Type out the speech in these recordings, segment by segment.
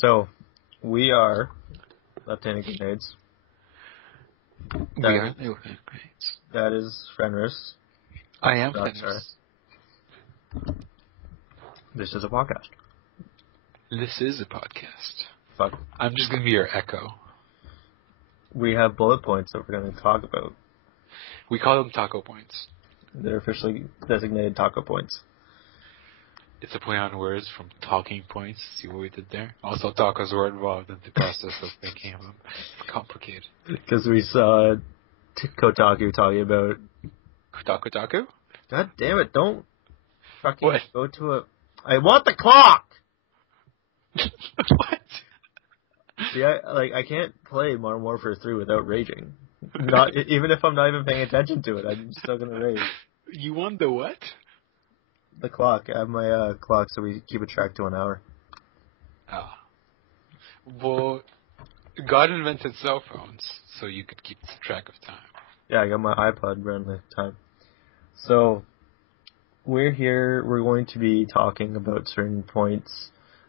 So, we are Left-Handed Grenades. We are Left-Handed Grenades. That is Fenris. I am Fenris. This is a podcast. This is a podcast. Fuck. I'm just going to be your echo. We have bullet points that we're going to talk about. We call them taco points. They're officially designated taco points. It's a play on words from talking points. See what we did there? Also, tacos were involved in the process of making them. It's complicated. Because we saw Kotaku talking about... Kotaku? God damn it, don't fucking What? go to a... I want the clock! What? See, I can't play Modern Warfare 3 without raging. Even if I'm not even paying attention to it, I'm still gonna rage. You want the what? The clock. I have my clock so we keep a track to an hour. Ah. Well, God invented cell phones, so you could keep track of time. Yeah, I got my iPod around the time. So, we're here, we're going to be talking about certain points,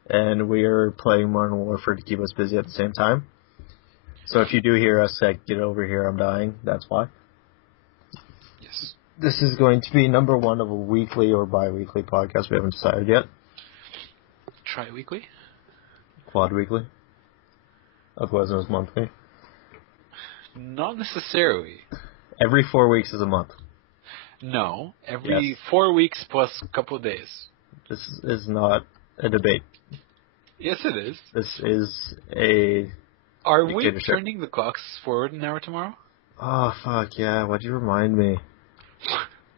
and we are playing Modern Warfare to keep us busy at the same time. So if you do hear us say, get over here, I'm dying, that's why. Yes. This is going to be number one of a weekly or bi-weekly podcast. We haven't decided yet. Tri-weekly? Quad-weekly. Otherwise it was monthly. Not necessarily. Every 4 weeks is a month. No, every 4 weeks plus a couple of days. This is not a debate. Yes, it is. This is a... Are we turning the clocks forward an hour tomorrow? Oh, fuck, yeah. Why'd you remind me?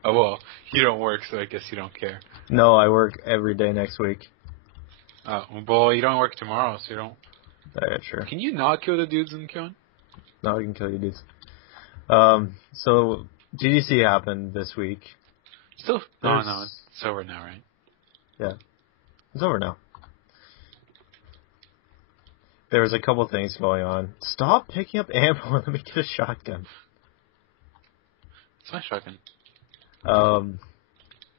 Oh, well, you don't work, so I guess you don't care. No, I work every day next week. Oh, well, you don't work tomorrow, so you don't... Yeah, sure. Can you not kill the dudes in Kyon? No, I can kill you dudes. So, GDC happened this week. Still? No, it's over now, right? Yeah. It's over now. There was a couple things going on. Stop picking up ammo and let me get a shotgun. It's my shotgun.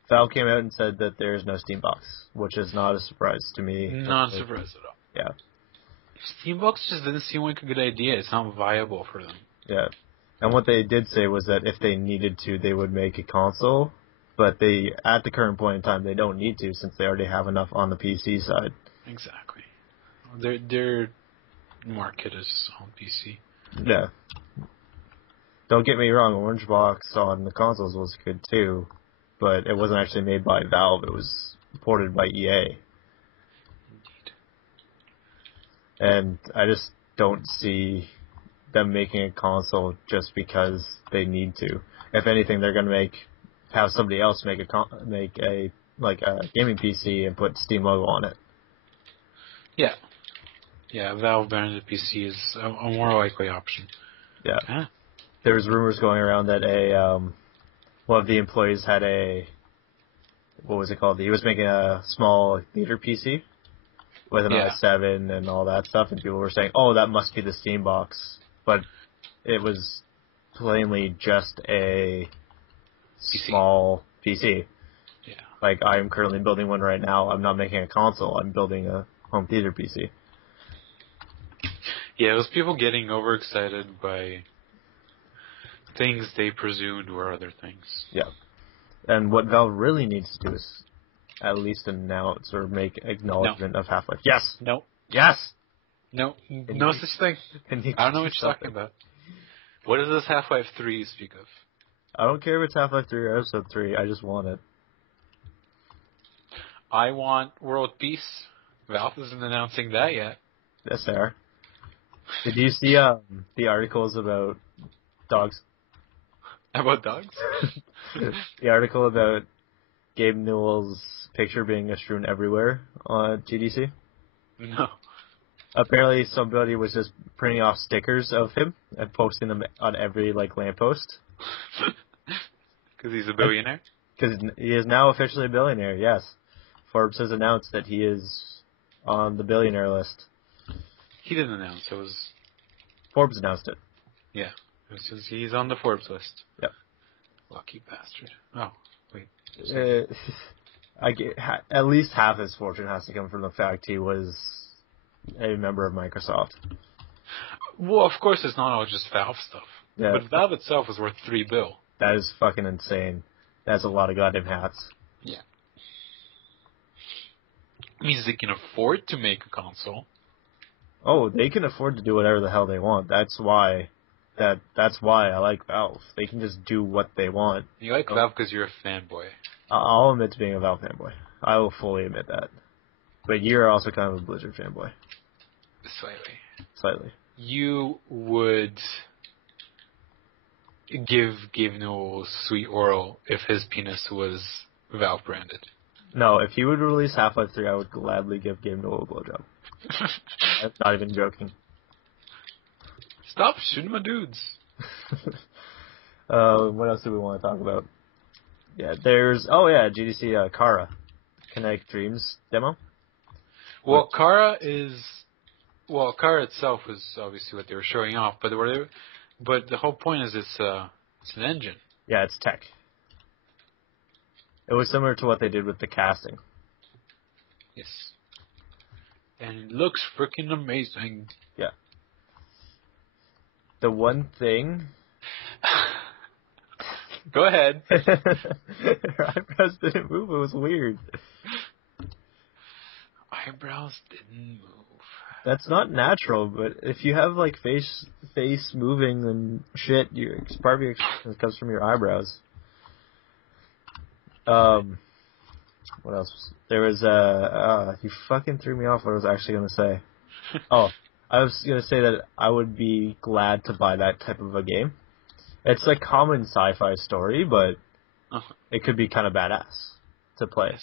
Valve came out and said that there's no Steam box, which is not a surprise to me. Not a surprise at all. Yeah. Steambox just didn't seem like a good idea. It's not viable for them. Yeah. And what they did say was that if they needed to, they would make a console, but at the current point in time, they don't need to since they already have enough on the PC side. Exactly. Their market is on PC. Yeah. Don't get me wrong, Orange Box on the consoles was good too, but it wasn't actually made by Valve. It was ported by EA. Indeed. And I just don't see them making a console just because they need to. If anything, they're going to have somebody else make a gaming PC and put Steam logo on it. Yeah. Yeah, Valve branded PC is a more likely option. Yeah. Huh? There was rumors going around that one of the employees had what was it called? He was making a small theater PC with an i7 and all that stuff, and people were saying, oh, that must be the Steam box. But it was plainly just a small PC. Yeah. Like, I'm currently building one right now. I'm not making a console. I'm building a home theater PC. Yeah, it was people getting overexcited by things they presumed were other things. Yeah. And what Valve really needs to do is at least announce or make acknowledgement of Half-Life. Yes! No. Yes! No. No such thing. I don't know what you're talking about. What does this Half-Life 3 speak of? I don't care if it's Half-Life 3 or Episode 3. I just want it. I want world peace. Valve isn't announcing that yet. Yes, they are. Did you see the articles about dogs? About dogs? The article about Gabe Newell's picture being strewn everywhere on GDC? No. Apparently somebody was just printing off stickers of him and posting them on every lamppost. Because he's a billionaire? Because he is now officially a billionaire, yes. Forbes has announced that he is on the billionaire list. He didn't announce. It was... Forbes announced it. Yeah. It was just, he's on the Forbes list. Yep. Lucky bastard. Oh, wait. At least half his fortune has to come from the fact he was a member of Microsoft. Well, of course, it's not all just Valve stuff. Yeah. But Valve itself is worth $3 billion. That is fucking insane. That's a lot of goddamn hats. Yeah. It means they can afford to make a console. Oh, they can afford to do whatever the hell they want. That's why I like Valve. They can just do what they want. You like Valve because you're a fanboy. I'll admit to being a Valve fanboy. I will fully admit that. But you're also kind of a Blizzard fanboy. Slightly. You would give Noel sweet oral if his penis was Valve branded. No, if he would release Half-Life 3, I would gladly give Gabe Noel a blowjob. I'm not even joking. Stop shooting my dudes. What else do we want to talk about? Yeah, GDC Kara, Kinetic Dreams demo. Well, Kara itself is obviously what they were showing off, but the whole point is it's an engine. Yeah, it's tech. It was similar to what they did with the casting. Yes. And it looks freaking amazing. Yeah. The one thing... Go ahead. Her eyebrows didn't move. It was weird. Eyebrows didn't move. That's not natural, but if you have, like, face moving and shit, part of your expression comes from your eyebrows. What else? There was, you fucking threw me off what I was actually going to say. Oh, I was going to say that I would be glad to buy that type of a game. It's a common sci-fi story, but it could be kind of badass to play.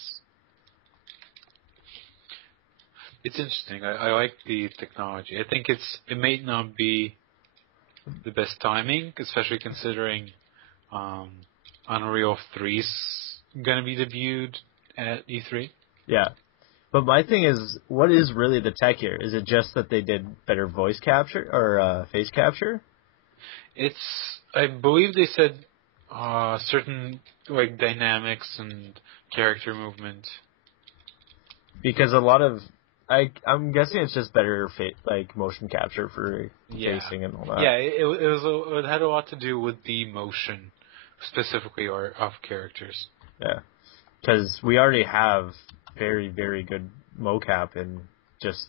It's interesting. I like the technology. I think it may not be the best timing, especially considering Unreal 3's going to be debuted at E3. Yeah. But my thing is, what is really the tech here? Is it just that they did better voice capture or face capture? I believe they said certain like dynamics and character movement. Because a lot of, I'm guessing it's just better like motion capture for facing and all that. Yeah, it had a lot to do with the motion specifically or of characters. Yeah, because we already have very, very good mocap in just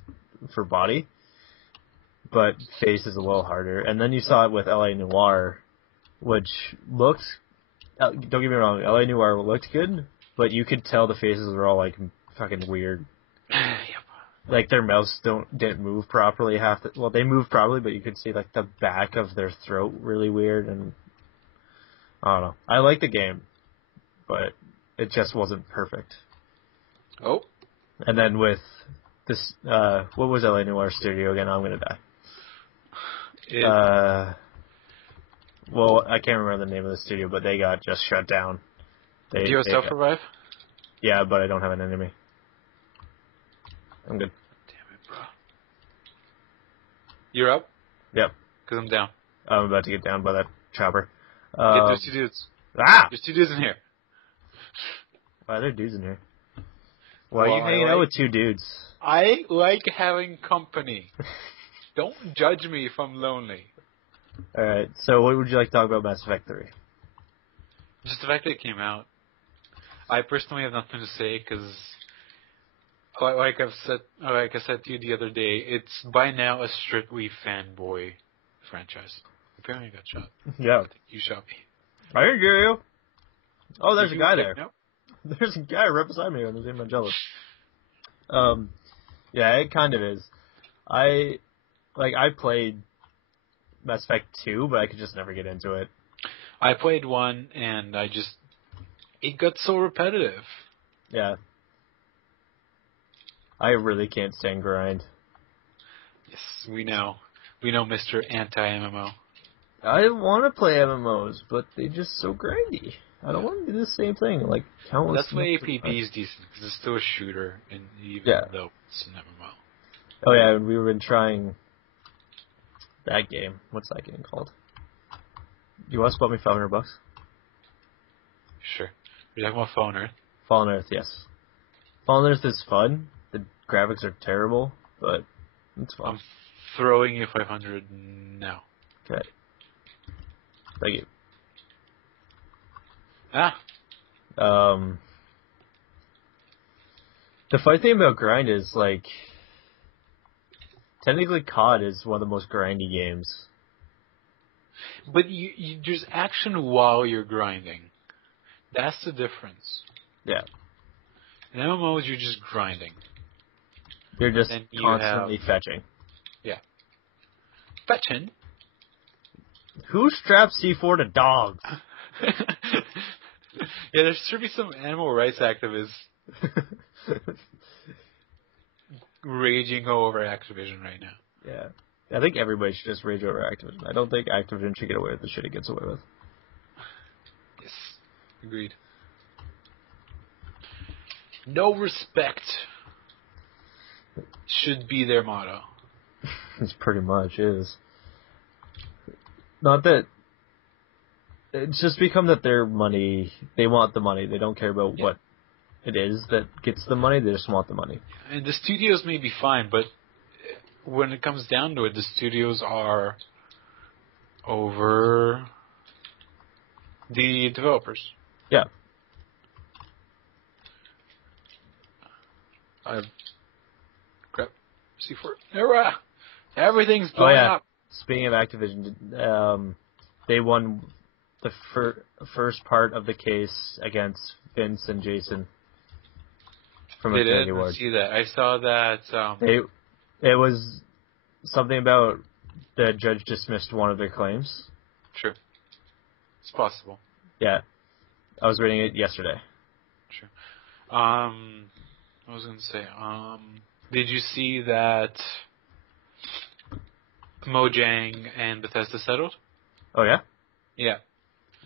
for body, but face is a little harder. And then you saw it with LA Noire, which looked, don't get me wrong, LA Noire looked good, but you could tell the faces were all like fucking weird. Yep. Like their mouths didn't move properly. They moved properly, but you could see like the back of their throat really weird, and I don't know. I like the game, but it just wasn't perfect. Oh. And then with this, what was LA Noire Studio again? I'm gonna die. Well, I can't remember the name of the studio, but they got just shut down. Do you have self-revive? Yeah, but I don't have an enemy. I'm good. Damn it, bro. You're up? Yep. Because I'm down. I'm about to get down by that chopper. There's 2 dudes. Ah! There's 2 dudes in here. Why are there dudes in here? Why are you hanging out with 2 dudes? I like having company. Don't judge me if I'm lonely. Alright, so what would you like to talk about Mass Effect 3? Just the fact that it came out. I personally have nothing to say because, like I said to you the other day, it's by now a strictly fanboy franchise. Apparently, I got shot. Yeah. You shot me. I didn't get you. Oh, there's a guy there. No. There's a guy right beside me on the same Angelus. Yeah, it kind of is. I played Mass Effect 2, but I could just never get into it. I played 1, and it got so repetitive. Yeah. I really can't stand grind. Yes, we know. We know Mr. Anti-MMO. I want to play MMOs, but they're just so grindy. I don't want to do the same thing. Like countless. That's why APB is decent, because it's still a shooter, and even though it's an MMO. Oh yeah, and we've been trying that game. What's that game called? You want to split me $500? Sure. You're talking about Fallen Earth? Fallen Earth, yes. Fallen Earth is fun. The graphics are terrible, but That's fine. I'm throwing you 500 now. Okay. Thank you. The funny thing about grind is, like, technically COD is one of the most grindy games. But there's action while you're grinding. That's the difference. Yeah. In MMOs, you're just grinding. You're just constantly fetching. Yeah. Fetching? Who straps C4 to dogs? Yeah, there should be some animal rights activists raging over Activision right now. Yeah. I think everybody should just rage over Activision. I don't think Activision should get away with the shit it gets away with. Yes. Agreed. No respect should be their motto. It pretty much is. Not that... It's just become that their money... They want the money. They don't care about what it is that gets the money. They just want the money. And the studios may be fine, but when it comes down to it, the studios are over the developers. Yeah. Crap. C4. Everything's blowing up. Speaking of Activision, they won the first part of the case against Vince and Jason from They Infinity didn't Ward. see that. I saw that. It was something about the judge dismissed one of their claims. Sure. It's possible. Yeah. I was reading it yesterday. Sure. I was going to say, did you see that Mojang and Bethesda settled? Oh, yeah? Yeah.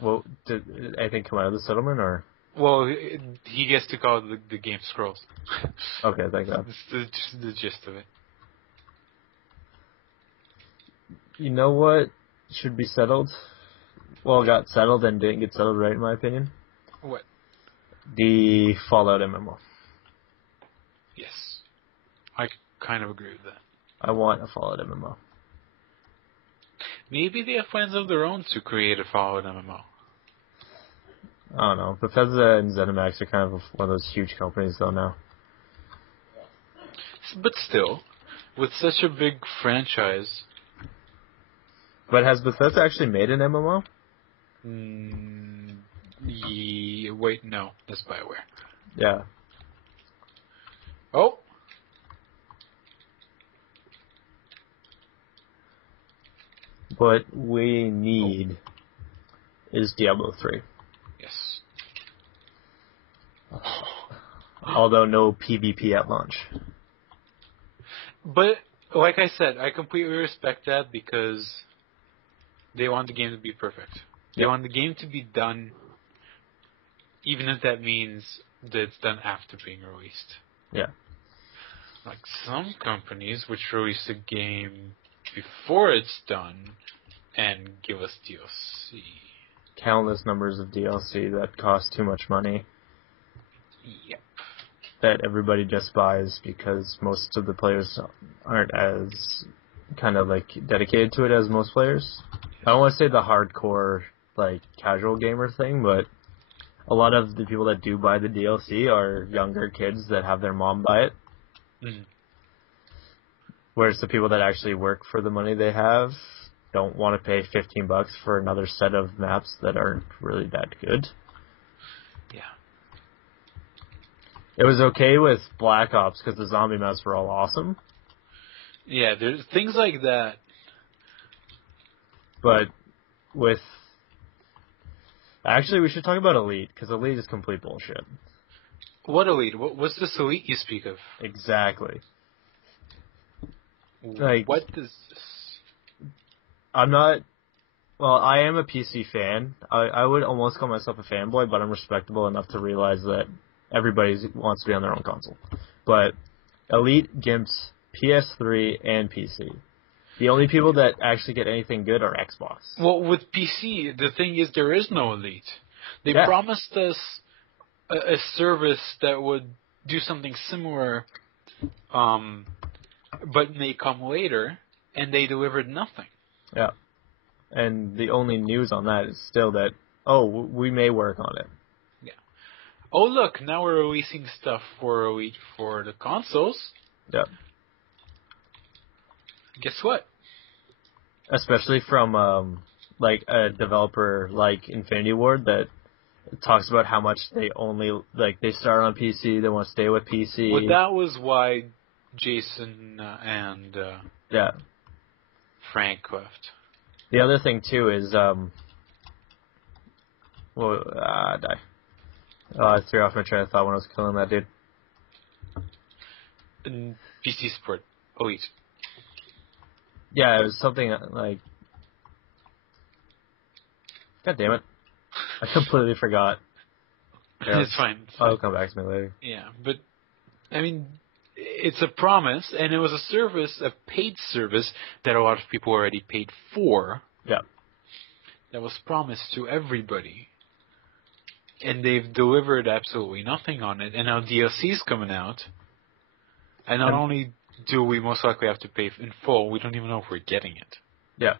Well, did anything come out of the settlement, or? Well, he gets to call the game Scrolls. Okay, thank God. That's the gist of it. You know what should be settled? Well, it got settled and didn't get settled right, in my opinion. What? The Fallout MMO. Yes. I kind of agree with that. I want a Fallout MMO. Maybe they have plans of their own to create a Fallout MMO. I don't know. Bethesda and ZeniMax are kind of one of those huge companies, though, now. But still, with such a big franchise... But has Bethesda actually made an MMO? Wait, no. That's BioWare. Yeah. Oh! What we need is Diablo 3. Yes. Although no PvP at launch. But, like I said, I completely respect that because they want the game to be perfect. They want the game to be done, even if that means that it's done after being released. Yeah. Like some companies which release a game before it's done and give us DLC. Countless numbers of DLC that cost too much money. Yep. That everybody just buys because most of the players aren't as kind of like dedicated to it as most players. I don't want to say the hardcore like casual gamer thing, but a lot of the people that do buy the DLC are younger kids that have their mom buy it. Mm-hmm. Whereas the people that actually work for the money they have don't want to pay $15 for another set of maps that aren't really that good. Yeah. It was okay with Black Ops because the zombie maps were all awesome. Yeah, there's things like that. But with... Actually, we should talk about Elite, because Elite is complete bullshit. What Elite? What's this Elite you speak of? Exactly. Like, what does this... I'm not... Well, I am a PC fan. I would almost call myself a fanboy, but I'm respectable enough to realize that everybody wants to be on their own console. But Elite gimps PS3 and PC. The only people that actually get anything good are Xbox. Well, with PC, the thing is there is no Elite. They promised us a service that would do something similar But they come later, and they delivered nothing. Yeah. And the only news on that is still that, we may work on it. Yeah. Oh, look, now we're releasing stuff for the consoles. Yeah. Guess what? Especially from, a developer like Infinity Ward that talks about how much they only, they start on PC, they want to stay with PC. Well, that was why Jason and Frank left. The other thing, too, is, I threw off my train of thought when I was killing that dude. And PC support. Elite. Yeah, it was something like... God damn it. I completely forgot. Yeah, It's fine. It'll come back to me later. Yeah, but, I mean, it's a promise, and it was a service, a paid service, that a lot of people already paid for. Yeah. That was promised to everybody. And they've delivered absolutely nothing on it, and now DLC's coming out. And not only do we most likely have to pay in full, we don't even know if we're getting it. Yeah.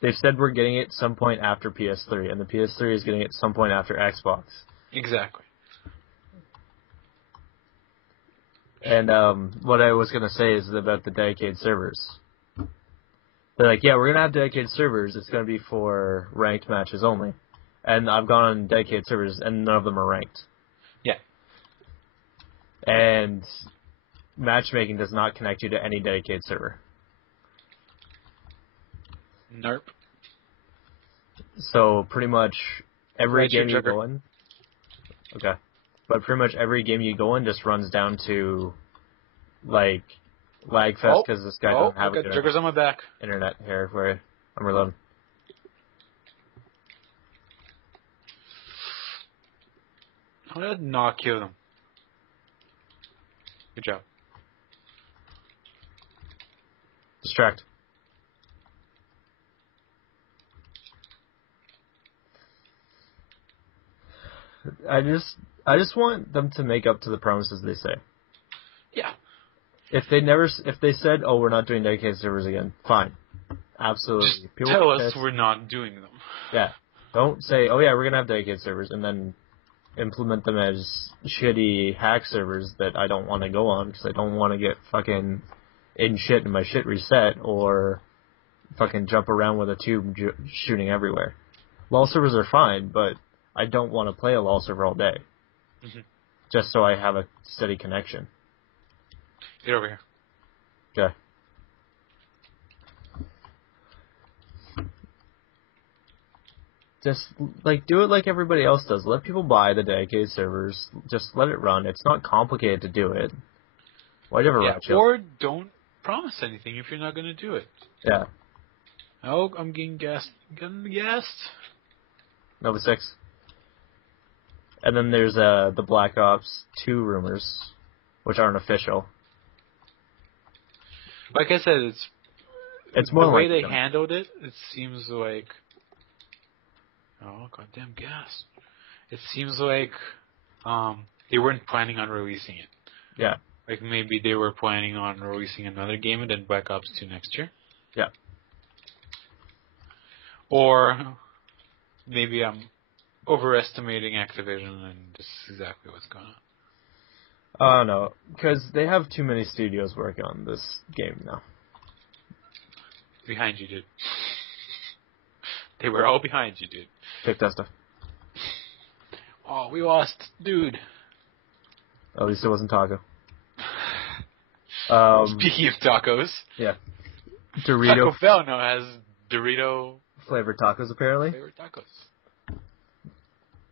They've said we're getting it some point after PS3, and the PS3 is getting it some point after Xbox. Exactly. And what I was going to say is about the dedicated servers. They're like, yeah, we're going to have dedicated servers. It's going to be for ranked matches only. And I've gone on dedicated servers, and none of them are ranked. Yeah. And matchmaking does not connect you to any dedicated server. Nope. So pretty much every game you go in... Okay. But pretty much every game you go in just runs down to, Lagfest, because this guy doesn't have a triggers on my back. Internet here where I'm reloading. I'm going to not kill them. Good job. Distract. I just want them to make up to the promises they say. Yeah. If they said, we're not doing dedicated servers again, fine. Absolutely. Just tell us we're not doing them. Yeah. Don't say, we're going to have dedicated servers, and then implement them as shitty hack servers that I don't want to go on, because I don't want to get fucking in shit and my shit reset, or fucking jump around with a tube shooting everywhere. LOL servers are fine, but I don't want to play a LOL server all day. Mm-hmm. Just so I have a steady connection. Get over here. Okay. Just, do it like everybody else does. Let people buy the dedicated servers. Just let it run. It's not complicated to do it. Why'd you have a rat shield? Or don't promise anything if you're not going to do it. Yeah. Oh, I'm getting gassed. Nova 6. And then there's the Black Ops 2 rumors, which aren't official. Like I said, it's more the way like they handled it. It seems like goddamn gas. It seems like they weren't planning on releasing it. Yeah. Like maybe they were planning on releasing another game and then Black Ops 2 next year. Yeah. Or maybe I'm overestimating Activision and this is exactly what's going on. No, because they have too many studios working on this game now. Behind you, dude. They were all behind you, dude. Pick that stuff. Oh, we lost, dude. At least it wasn't Taco. Speaking of tacos. Yeah. Dorito. Taco Bell now has Dorito flavored tacos, apparently. Flavored tacos.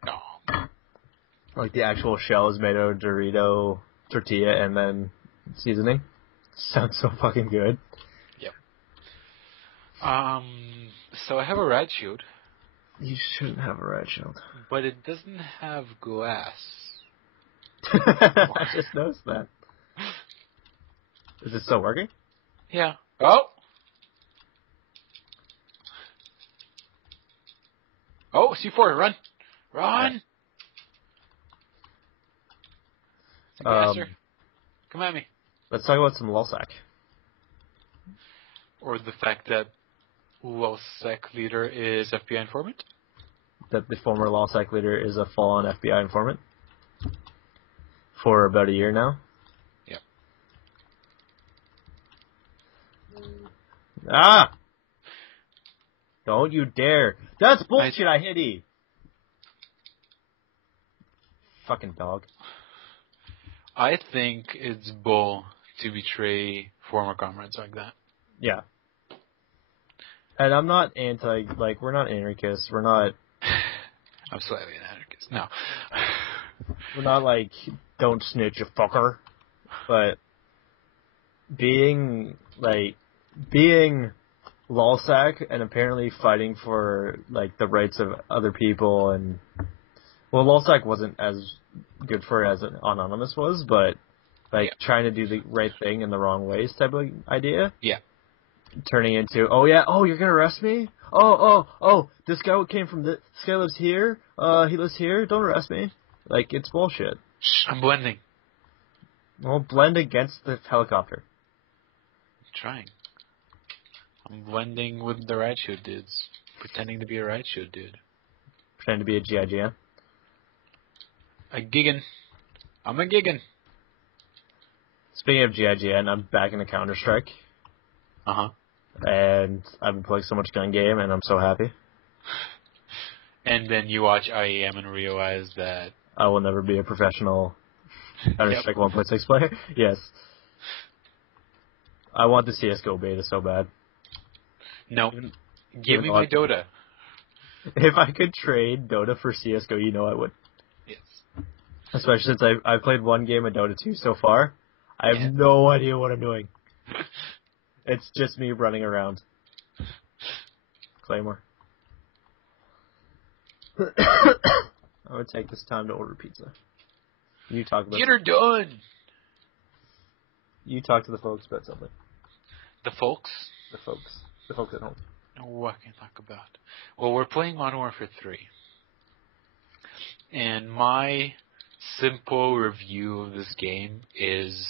No. Like the actual shell is made out of Dorito tortilla and then seasoning. Sounds so fucking good. Yep. So I have a rat shield. You shouldn't have a rat shield. But it doesn't have glass. I just noticed that. Is it still working? Yeah. Oh! Oh, C4, run! Run! Gasser. Come at me. Let's talk about some LulzSec. Or the fact that LulzSec leader is FBI informant? That the former LulzSec leader is a full-on FBI informant for about a year now. Yep. Ah! Don't you dare. That's bullshit, I hit E. Fucking dog. I think it's bull to betray former comrades like that. Yeah. And I'm not we're not anarchists. We're not... I'm slightly an anarchist. No. We're not don't snitch, you fucker. But being LulzSec and apparently fighting for, the rights of other people and... Well, LulzSec wasn't as good for it as Anonymous was, but, trying to do the right thing in the wrong ways type of idea. Yeah. Turning into, you're gonna arrest me? This guy this guy lives here? He lives here? Don't arrest me. It's bullshit. Shh, I'm blending. Well, blend against the helicopter. I'm trying. I'm blending with the Right Shoe dudes. Pretending to be a Right Shoe dude. Pretending to be a GIGN. A giggin. I'm a giggin. Speaking of GIGN, I'm back in the Counter-Strike. Uh-huh. And I've been playing so much gun game, and I'm so happy. And then you watch IEM and realize that... I will never be a professional Counter-Strike 1.6 player. Yes. I want the CSGO beta so bad. No. Give me my Dota. If I could trade Dota for CSGO, I would. Yes. Especially since I've played one game of Dota 2 so far. I have no idea what I'm doing. It's just me running around. Claymore. I would take this time to order pizza. You talk about... Get her done! You talk to the folks about something. The folks? The folks. The folks at home. What can I talk about? Well, we're playing Modern Warfare 3. And my simple review of this game is...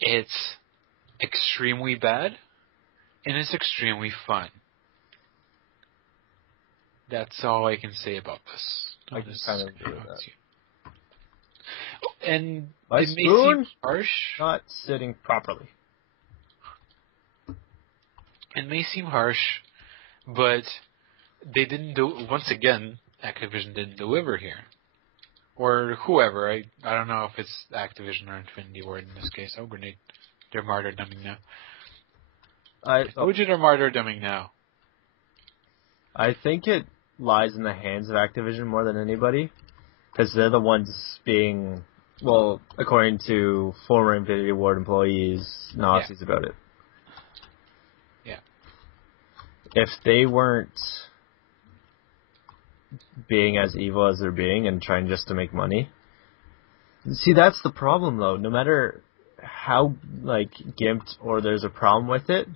It's extremely bad, and it's extremely fun. That's all I can say about this. I can kind of agree with that. And my it may seem harsh. Not sitting properly. It may seem harsh, but they didn't do. Once again, Activision didn't deliver here, or whoever. I don't know if it's Activision or Infinity Ward in this case. Oh, grenade! They're martyrdoming now. They're martyrdoming now. I think it lies in the hands of Activision more than anybody, because they're the ones being, well, according to former Infinity Ward employees, Nazis about it. Yeah. If they weren't being as evil as they're being and trying just to make money, see, that's the problem, though. No matter how, gimped or there's a problem with it,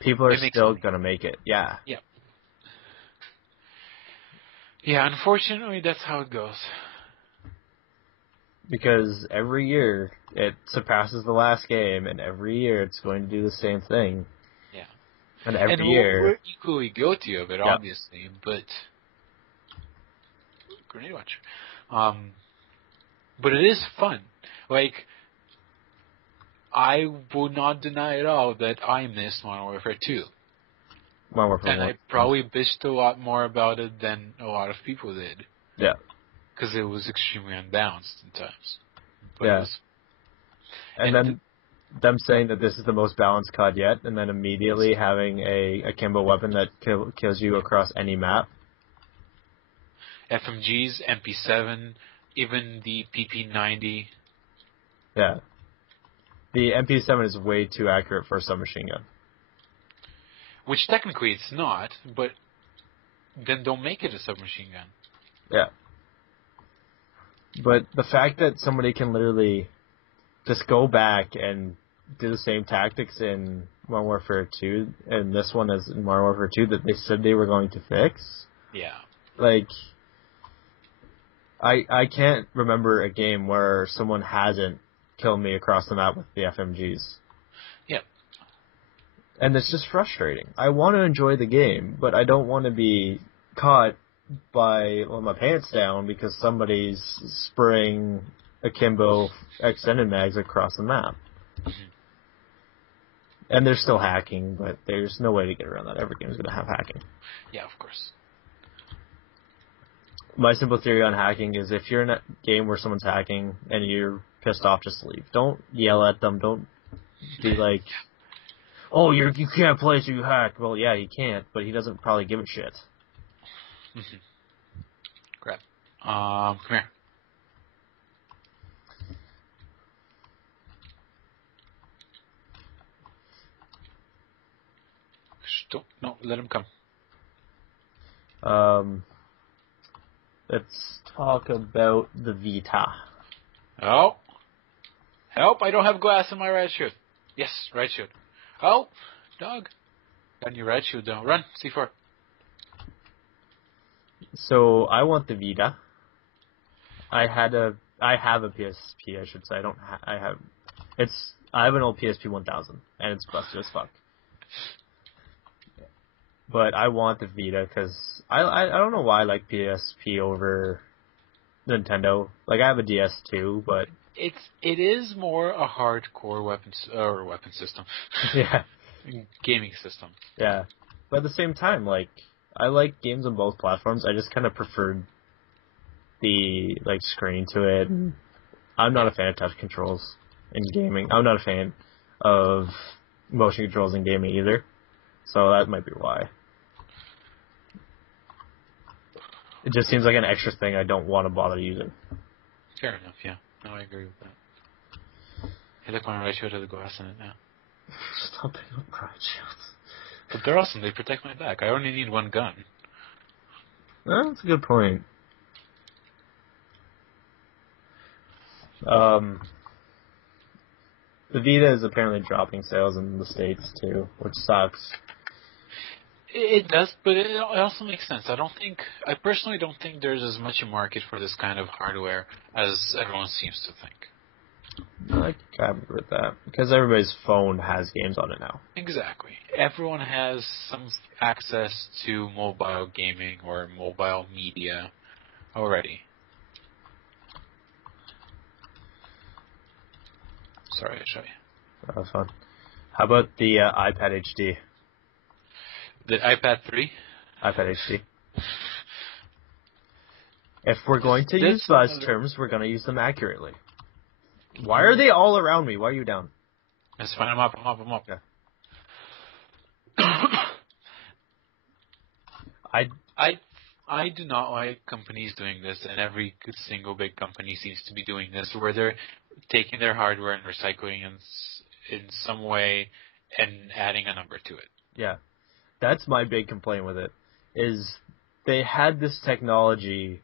people are still going to make it. Yeah. Yeah. Yeah, unfortunately, that's how it goes. Because every year it surpasses the last game, and every year it's going to do the same thing. Yeah. And every year... we're equally guilty of it, obviously, but... Grenade watch. But it is fun. I will not deny at all that I miss Modern Warfare 2. And I probably bitched a lot more about it than a lot of people did. Yeah. Because it was extremely unbalanced at times. But and then them saying that this is the most balanced COD yet, and then immediately having a akimbo weapon that kills you across any map. FMGs, MP7, even the PP90. Yeah. The MP7 is way too accurate for a submachine gun. Which technically it's not, but then don't make it a submachine gun. Yeah. But the fact that somebody can literally just go back and do the same tactics in Modern Warfare 2 and this one as in Modern Warfare 2 that they said they were going to fix. Yeah. I can't remember a game where someone hasn't killed me across the map with the FMGs. Yeah. And it's just frustrating. I want to enjoy the game, but I don't want to be caught by my pants down because somebody's spraying akimbo extended mags across the map. And they're still hacking, but there's no way to get around that. Every game is going to have hacking. Yeah, of course. My simple theory on hacking is if you're in a game where someone's hacking and you're pissed off, just leave. Don't yell at them. Don't be like, oh, you can't play so you hack. Well, yeah, he can't, but he doesn't probably give a shit. Crap. Come here. No, let him come. Let's talk about the Vita. Oh. Help, I don't have glass in my right shoe. Yes, right shoe. Oh, dog. Got your right shoe down. Run, C4. So, I want the Vita. I have a PSP, I should say. I have an old PSP 1000, and it's busted as fuck. But I want the Vita because I don't know why I like PSP over Nintendo. Like, I have a DS too, but it is more a hardcore weapon system. Yeah. Gaming system. Yeah. But at the same time, like, I like games on both platforms. I just kind of preferred the screen to it. I'm not a fan of touch controls in gaming. I'm not a fan of motion controls in gaming either. So that might be why. It just seems like an extra thing I don't want to bother using. Fair enough, yeah. No, I agree with that. Hey, look, my right shoe has a glass in it now. Stop picking up pride shields. But they're awesome. They protect my back. I only need one gun. Well, that's a good point. The Vita is apparently dropping sales in the States too, which sucks. It does, but it also makes sense. I personally don't think there's as much a market for this kind of hardware as everyone seems to think. I can agree with that, because everybody's phone has games on it now. Exactly. Everyone has some access to mobile gaming or mobile media already. Sorry, I'll show you. That was fun. How about the iPad HD? The iPad 3? iPad HD. If we're going to use those terms, we're going to use them accurately. Why are they all around me? Why are you down? That's fine. I'm up. Okay. I do not like companies doing this, and every single big company seems to be doing this, where they're taking their hardware and recycling in some way and adding a number to it. Yeah. That's my big complaint with it, is they had this technology.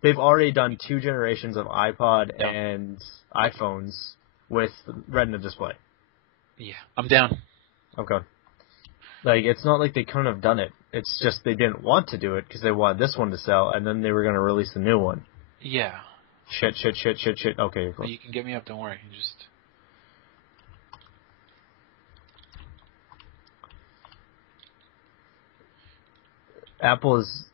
They've already done 2 generations of iPod and iPhones with Retina display. Yeah, I'm down. Okay. It's not like they couldn't have done it. It's just they didn't want to do it because they wanted this one to sell, and then they were going to release a new one. Yeah. Shit. Okay, cool. You can get me up, don't worry. Just... Apple is,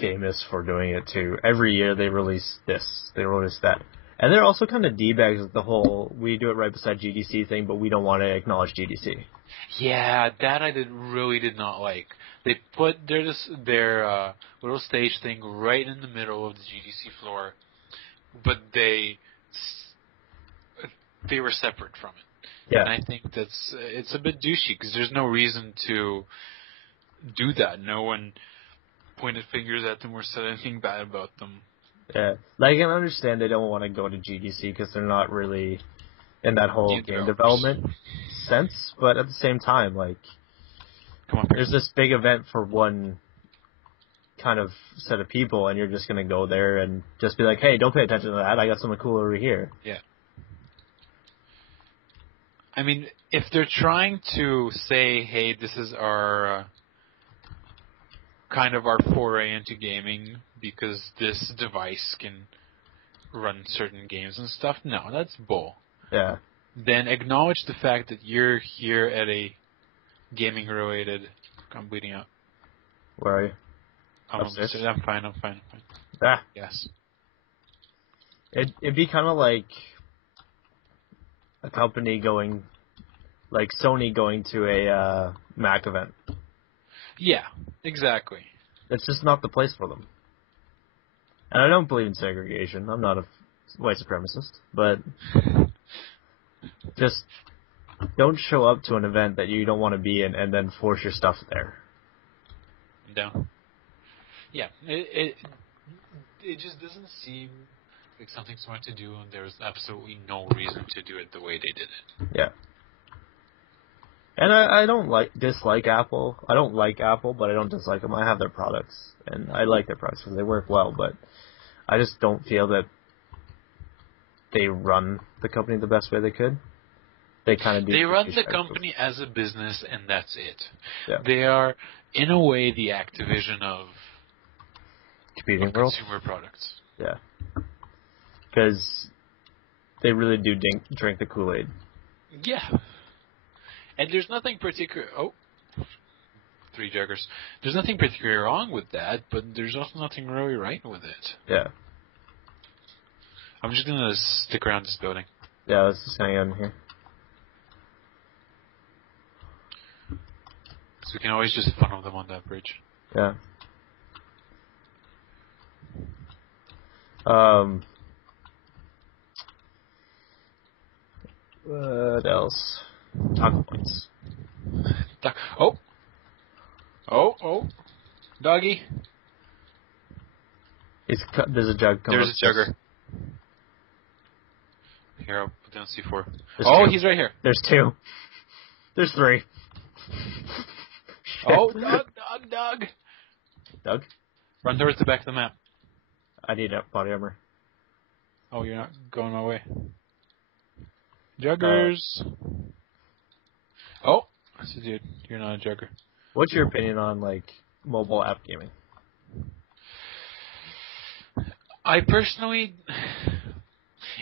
famous for doing it, too. Every year they release this, they release that. And they're also kind of D-bags with the whole, we do it right beside GDC thing, but we don't want to acknowledge GDC. Yeah, that I really did not like. They put their little stage thing right in the middle of the GDC floor, but they were separate from it. Yeah. And I think it's a bit douchey because there's no reason to do that. No one pointed fingers at them or said anything bad about them. Yeah. I can understand they don't want to go to GDC because they're not really in that whole game development sense, but at the same time, there's this big event for one kind of set of people, and you're just going to go there and just be like, hey, don't pay attention to that, I got something cool over here. Yeah. I mean, if they're trying to say, hey, this is our kind of our foray into gaming because this device can run certain games and stuff, no, that's bull. Yeah. Then acknowledge the fact that you're here at a gaming related. I'm bleeding out. Where are you? I'm fine. Ah. Yes. It'd be kind of like a company going, like Sony going to a Mac event. Yeah, exactly. It's just not the place for them. And I don't believe in segregation. I'm not a white supremacist, but just don't show up to an event that you don't want to be in and then force your stuff there. No. Yeah, it just doesn't seem like something smart to do, and there's absolutely no reason to do it the way they did it. Yeah. And I don't dislike Apple. I don't like Apple, but I don't dislike them. I have their products, and I like their products because they work well, but I just don't feel that they run the company the best way they could. They kind of do. They run the company as a business, and that's it. Yeah. They are, in a way, the Activision of consumer products. Yeah. Because they really do drink the Kool-Aid. Yeah. And there's nothing particular... Oh. 3 juggers. There's nothing particularly wrong with that, but there's also nothing really right with it. Yeah. I'm just going to stick around this building. Yeah, let's just hang on here. So we can always just funnel them on that bridge. Yeah. What else? Talk points. Oh. Doggy. There's a jug coming. There's a jugger. Here, I'll put down C4. There's He's right here. There's 2. There's 3. Oh, Doug. Doug? Run towards the back of the map. I need a body armor. Oh, you're not going my way. Juggers. Oh, that's a dude. You're not a jugger. What's your opinion on, like, mobile app gaming? I personally...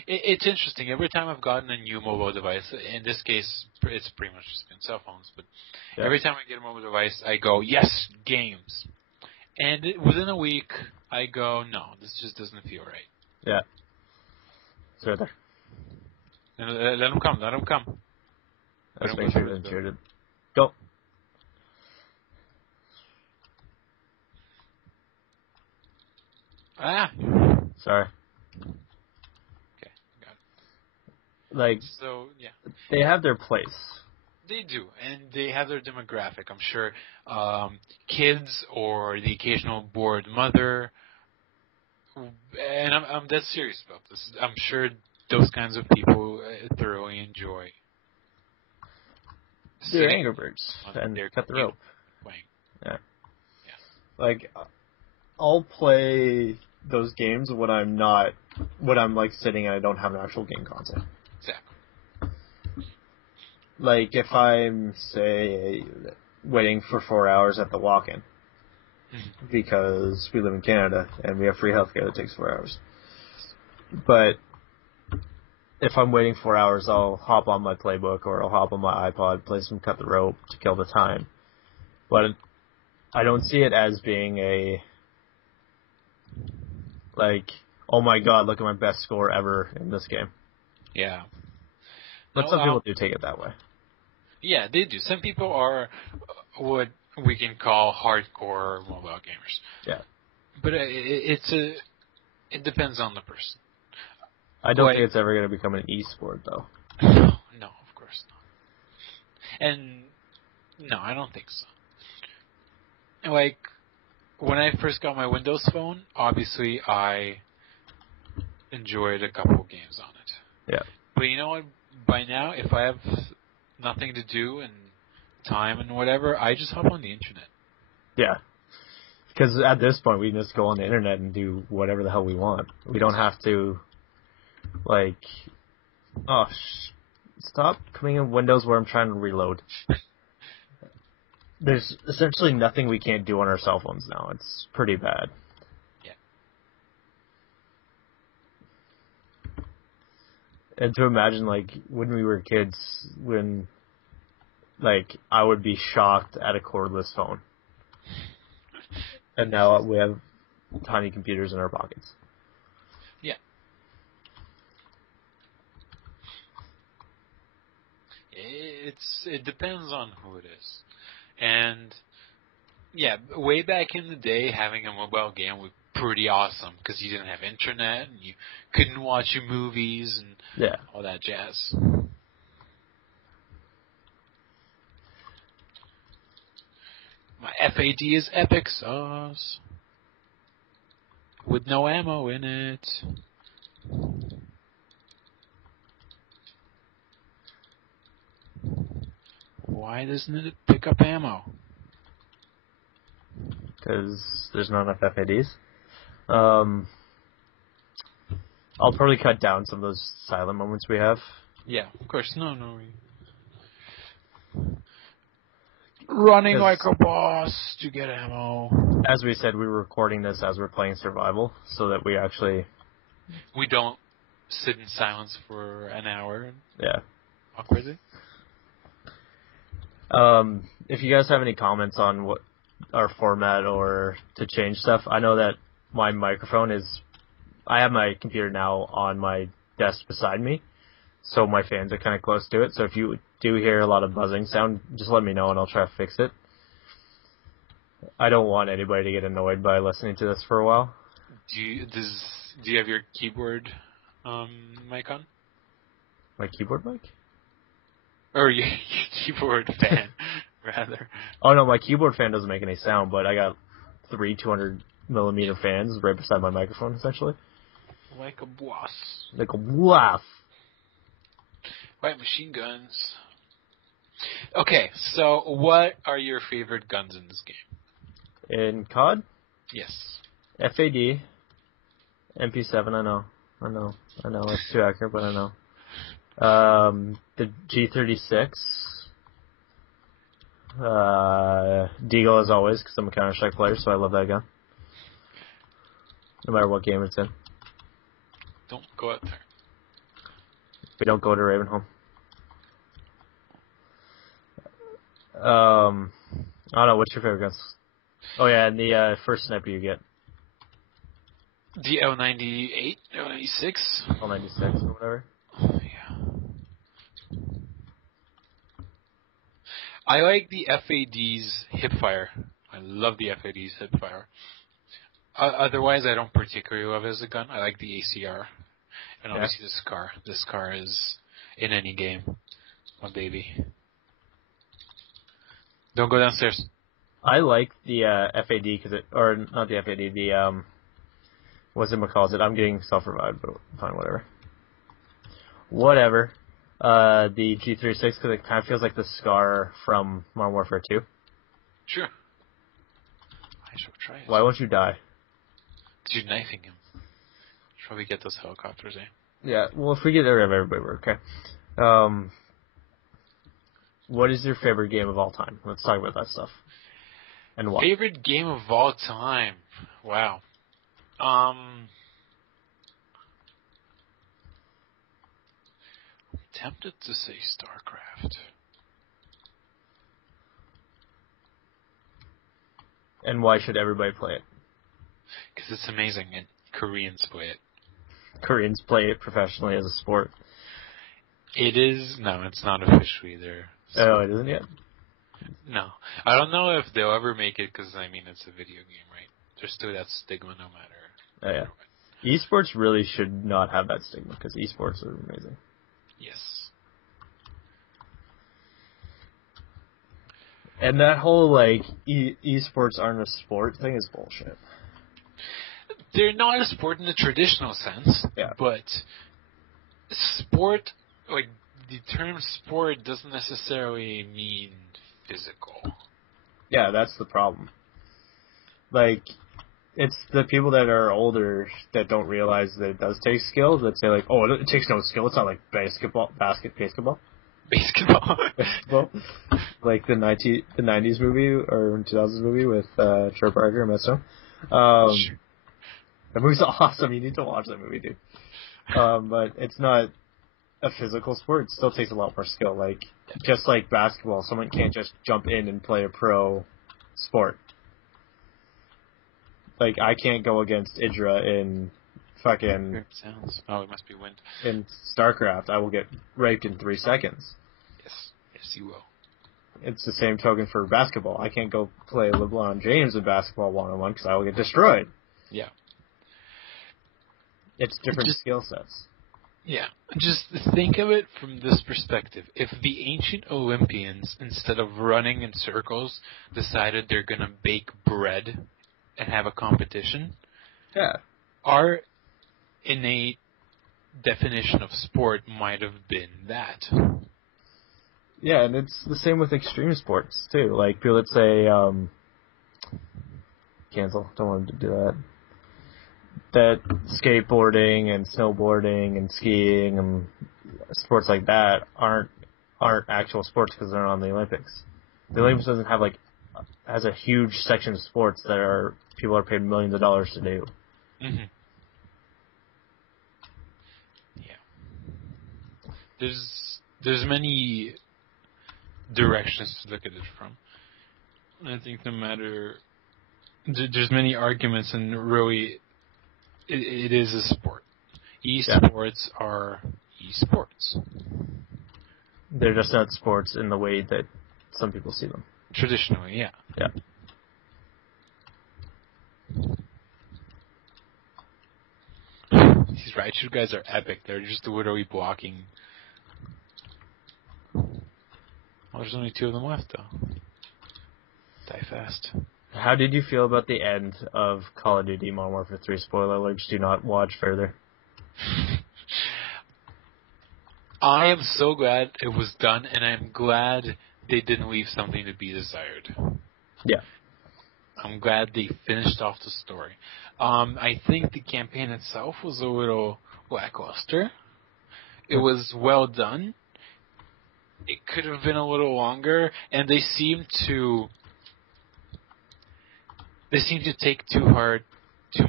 It's interesting. Every time I've gotten a new mobile device, in this case, it's pretty much just been cell phones, but every time I get a mobile device, I go, yes, games. And within a week, I go, no, this just doesn't feel right. Yeah. It's right there. Let him come. Let's make sure he doesn't shoot it. Go. Ah. Sorry. Okay, got it. Like, so, yeah. They have their place. They do, and they have their demographic. I'm sure kids or the occasional bored mother, and I'm dead serious about this. I'm sure those kinds of people thoroughly enjoy they're Angry Birds and cut the rope. Playing. Yeah. Like, I'll play those games when I'm like sitting and I don't have an actual game console. Exactly. Like, if I'm, say, waiting for 4 hours at the walk-in, because we live in Canada and we have free healthcare that takes 4 hours. But if I'm waiting 4 hours, I'll hop on my playbook or I'll hop on my iPod, play some Cut the Rope to kill the time. But I don't see it as being like, oh my god, look at my best score ever in this game. Yeah. But some people do take it that way. Yeah, they do. Some people are what we can call hardcore mobile gamers. Yeah. But it depends on the person. I don't think it's ever going to become an e-sport, though. No, of course not. And no, I don't think so. Like, when I first got my Windows phone, obviously I enjoyed a couple of games on it. Yeah. But you know what? By now, if I have nothing to do and time and whatever, I just hop on the internet. Yeah. Because at this point, we can just go on the internet and do whatever the hell we want. We don't have to, like, stop coming in windows where I'm trying to reload. There's essentially nothing we can't do on our cell phones now. It's pretty bad. Yeah. And to imagine, like, when we were kids, when like, I would be shocked at a cordless phone. And now we have tiny computers in our pockets. Yeah. It depends on who it is. And, yeah, way back in the day, having a mobile game was pretty awesome because you didn't have internet and you couldn't watch your movies and all that jazz. My FAD is epic sauce with no ammo in it. Why doesn't it pick up ammo? Because there's not enough FADs. I'll probably cut down some of those silent moments we have. Yeah, of course. No. Running like a boss to get ammo. As we said, we were recording this as we're playing survival, so that we actually... We don't sit in silence for an hour. Yeah. Awkwardly. If you guys have any comments on what our format or to change stuff, I know that my microphone is... I have my computer now on my desk beside me, so my fans are kind of close to it. So if you do hear a lot of buzzing sound, just let me know and I'll try to fix it. I don't want anybody to get annoyed by listening to this for a while. Do you have your keyboard mic on? My keyboard mic? Or your keyboard fan, rather. Oh no, my keyboard fan doesn't make any sound, but I got 3 200mm fans right beside my microphone, essentially. Like a boss. Like a boss. White machine guns. Okay, so what are your favorite guns in this game? In COD? Yes. FAD. MP7, I know. That's too accurate, but I know. The G36. Deagle as always, because I'm a Counter-Strike player, so I love that gun. No matter what game it's in. Don't go out there. We don't go to Ravenholm. I don't know, what's your favorite guns? Oh yeah, and the first sniper you get. The L98? L96? L96 or whatever. Yeah. I like the FAD's hipfire. I love the FAD's hipfire. Otherwise, I don't particularly love it as a gun. I like the ACR. And obviously the SCAR. The SCAR is in any game. My baby. Don't go downstairs. I like the FAD because or not the FAD, the what's it calls it? I'm getting self-revived, but fine, whatever. Whatever. The G36 because it kind of feels like the SCAR from Modern Warfare 2. Sure. I shall try it. Why won't you die? Because you're knifing him. Should we get those helicopters, eh? Yeah, well, if we get rid of everybody, we're okay. What is your favorite game of all time? Let's talk about that stuff. And why? Favorite game of all time? Wow. I'm tempted to say StarCraft. And why should everybody play it? Because it's amazing, and Koreans play it. Koreans play it professionally as a sport. It is... No, it's not officially there. Oh, it isn't yet? No. I don't know if they'll ever make it, because, I mean, it's a video game, right? There's still that stigma no matter... Oh, yeah. Esports really should not have that stigma, because esports are amazing. Yes. And that whole, like, esports aren't a sport thing is bullshit. They're not a sport in the traditional sense, but sport, like, the term sport doesn't necessarily mean physical. Yeah, that's the problem. Like, it's the people that are older that don't realize that it does take skill that say, like, oh, it takes no skill. It's not like basketball. Basketball? Basketball. Like the 90s movie or 2000s movie with Trevor Parker and Matt Stone. Sure. That movie's awesome. You need to watch that movie, dude. But it's not a physical sport, it still takes a lot more skill. Like, just like basketball, someone can't just jump in and play a pro sport. Like, I can't go against Idra in fucking... Sounds. Oh, it must be wind. In StarCraft, I will get raped in 3 seconds. Yes, you will. It's the same token for basketball. I can't go play LeBron James in basketball one-on-one because I will get destroyed. Yeah. It's different skill sets. Yeah. Just think of it from this perspective. If the ancient Olympians, instead of running in circles, decided they're going to bake bread and have a competition, our innate definition of sport might have been that. Yeah, and it's the same with extreme sports, too. Like, people that say, cancel, don't want to do that. That skateboarding and snowboarding and skiing and sports like that aren't actual sports because they're not on the Olympics. The Olympics doesn't have, like, has a huge section of sports that people are paid millions of dollars to do. Mm-hmm. Yeah. There's many directions to look at it from. I think no matter... There's many arguments, and really, it is a sport. Esports are esports. They're just not sports in the way that some people see them. Traditionally, yeah. Yeah. These Raichu guys are epic. They're just literally blocking. Oh, there's only 2 of them left, though. Die fast. How did you feel about the end of Call of Duty Modern Warfare 3? Spoiler alerts, do not watch further. I am so glad it was done, and I'm glad they didn't leave something to be desired. Yeah. I'm glad they finished off the story. I think the campaign itself was a little lackluster. It was well done. It could have been a little longer, and they seem to take too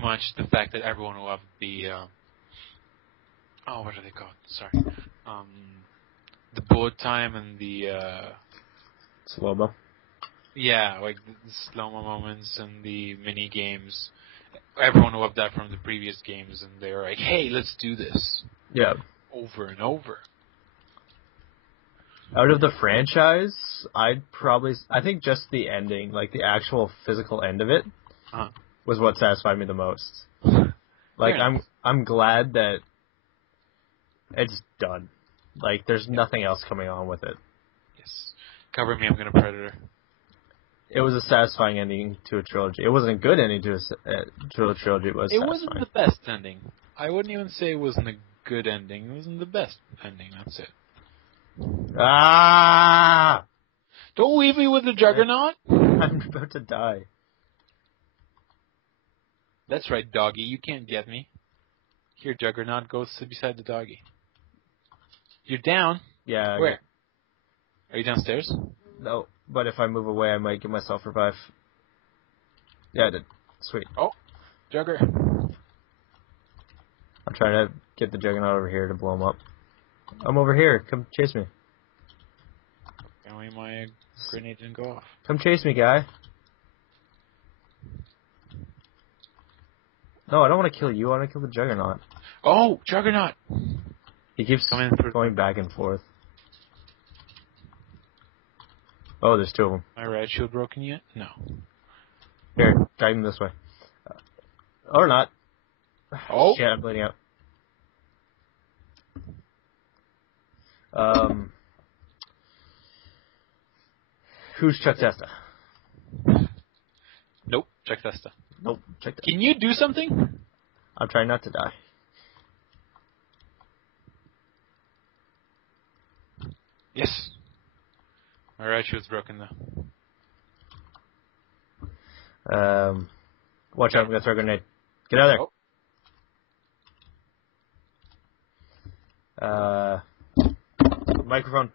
much the fact that everyone loved the what are they called? Sorry. The bullet time and the slow-mo. Yeah, like the slow-mo moments and the mini games. Everyone loved that from the previous games, and they were like, "Hey, let's do this." Yeah. Over and over. Out of the franchise, I think just the ending, like the actual physical end of it, was what satisfied me the most. Like, I'm glad that it's done. Like, there's nothing else coming on with it. Yes. Cover me, I'm gonna Predator. It was a satisfying ending to a trilogy. It wasn't a good ending to a trilogy. It was satisfying. Wasn't the best ending. I wouldn't even say it wasn't a good ending. It wasn't the best ending. That's it. Ah! Don't leave me with the Juggernaut. I'm about to die. That's right, doggy. You can't get me. Here, Juggernaut, go sit beside the doggy. You're down? Yeah. Where? Are you downstairs? No, but if I move away, I might give myself revive. Yeah, I did. Sweet. Oh, Jugger. I'm trying to get the Juggernaut over here to blow him up. I'm over here. Come chase me. Apparently my grenade didn't go off. Come chase me, guy. No, I don't want to kill you. I want to kill the Juggernaut. Oh, Juggernaut! He keeps going back and forth. Oh, there's 2 of them. My red shield broken yet? No. Here, guide him this way. Or not. Oh! Shit, I'm bleeding out. Who's Chuck Testa? Nope, Chuck Testa. Nope, Chuck Testa. Can you do something? I'm trying not to die. Yes. My right shield's broken though. Watch out, I'm gonna throw a grenade. Get out of there. Oh. Microphone.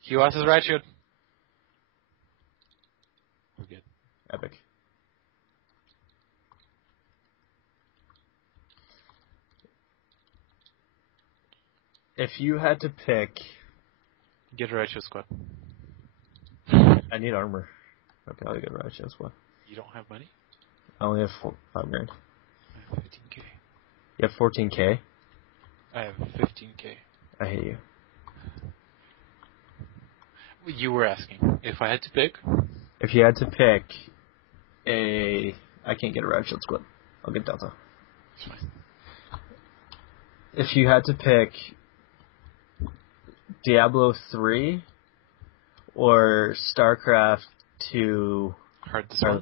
He lost his right shield. We're good. Epic. If you had to pick... Get a Righteous Squad. I need armor. Okay, I'll get a Righteous Squad. You don't have money? I only have $5 grand. I have 15K. You have 14K? I have 15K. I hate you. You were asking if I had to pick. If you had to pick I can't get a Righteous Squad. I'll get Delta. It's fine. If you had to pick Diablo 3 or StarCraft 2 Hard to spell.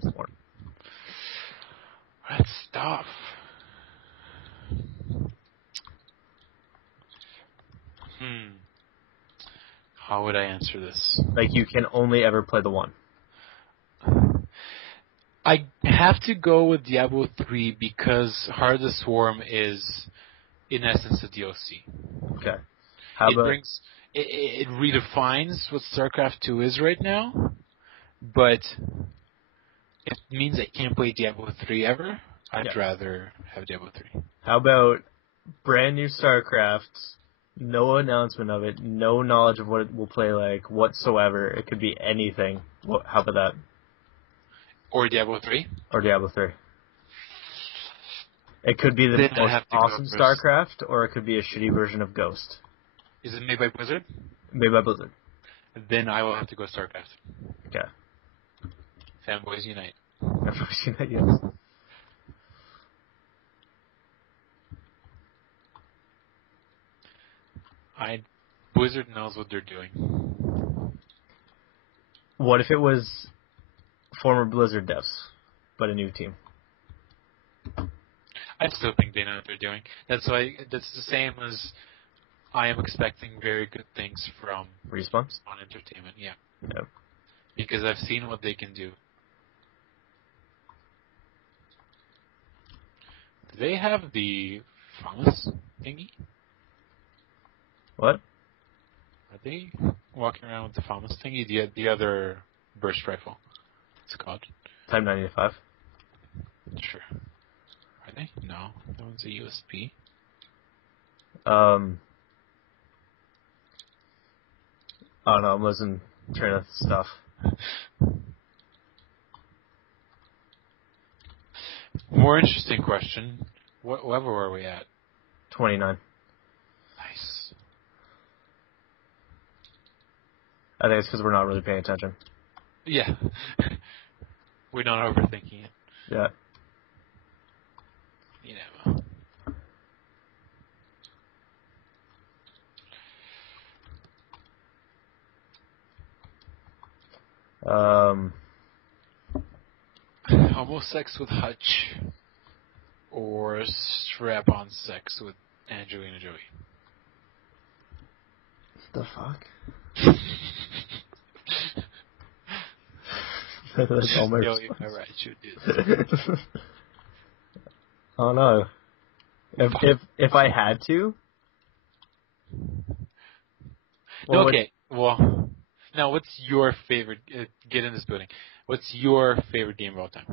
That's tough. How would I answer this? Like, you can only ever play the one. I have to go with Diablo 3 because Heart of the Swarm is, in essence, a DLC. Okay. It redefines what StarCraft 2 is right now, but it means I can't play Diablo 3 ever. I'd rather have Diablo 3. How about brand new StarCraft, no announcement of it, no knowledge of what it will play like whatsoever. It could be anything. How about that? Or Diablo 3? Or Diablo 3. It could be the most awesome StarCraft, or it could be a shitty version of Ghost. Is it made by Blizzard? Made by Blizzard. Then I will have to go StarCraft. Okay. Fanboys Unite. Fanboys Unite, yes. Blizzard knows what they're doing. What if it was former Blizzard devs, but a new team? I still think they know what they're doing. That's the same as I am expecting very good things from Respawn on Entertainment. Yeah. Yep. Because I've seen what they can do. Do they have the FAMAS thingy? What? Are they walking around with the FAMAS thingy? The other burst rifle. It's called Type 985. Sure. Are they? No. That one's a USP. I don't know. I'm losing train of stuff. More interesting question. What level are we at? 29. Nice. I think it's because we're not really paying attention. Yeah. We're not overthinking it. Yeah. You know. Homosex with Hutch or strap-on sex with Angelina Jolie? What the fuck? That's all my Yo, you're right, you did. I don't know. If I had to. Okay. Well, now what's your favorite? Get in this building. What's your favorite game of all time?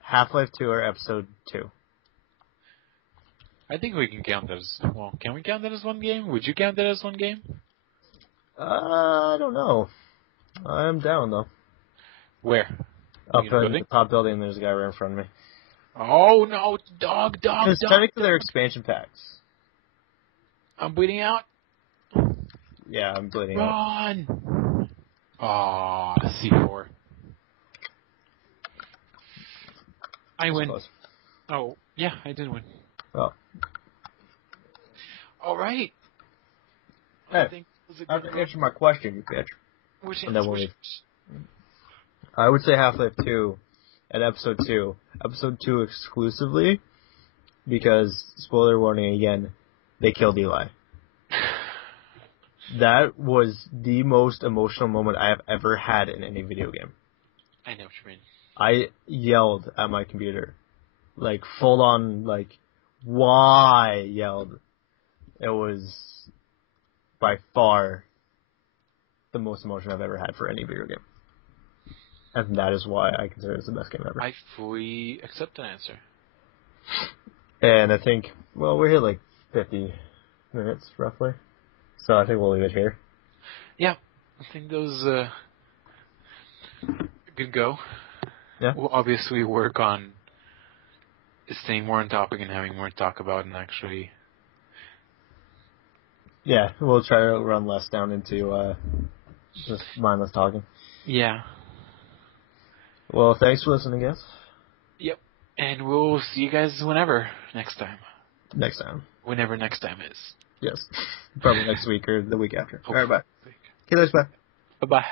Half-Life 2 or Episode 2? I think we can count that as... Well, can we count that as one game? Would you count that as one game? I don't know. I'm down, though. Where? Up in the top building, there's a guy right in front of me. Oh, no. Dog. Because technically they're expansion packs. I'm bleeding out. Yeah, I'm bleeding out. Run! Aw, C4. I win. Close. Oh, yeah, I did win. Oh. All right. Hey, I think it was a I have good to answer my question, you bitch. Which And then I would say Half-Life 2 and Episode 2. Episode 2 exclusively because, spoiler warning again, they killed Eli. That was the most emotional moment I have ever had in any video game. I know what you mean. I yelled at my computer. Like, full on, like, why yelled. It was by far the most emotion I've ever had for any video game. And that is why I consider it the best game ever. I fully accept that answer. And I think, well, we're here like 50 minutes, roughly. So I think we'll leave it here. Yeah, I think those good go. Yeah. We'll obviously work on staying more on topic and having more to talk about and actually... Yeah, we'll try to run less down into just mindless talking. Yeah. Well, thanks for listening, guys. Yep. And we'll see you guys whenever next time. Next time. Whenever next time is. Yes. Probably next week or the week after. Hopefully. All right, bye. Okay, thanks, bye. Bye-bye.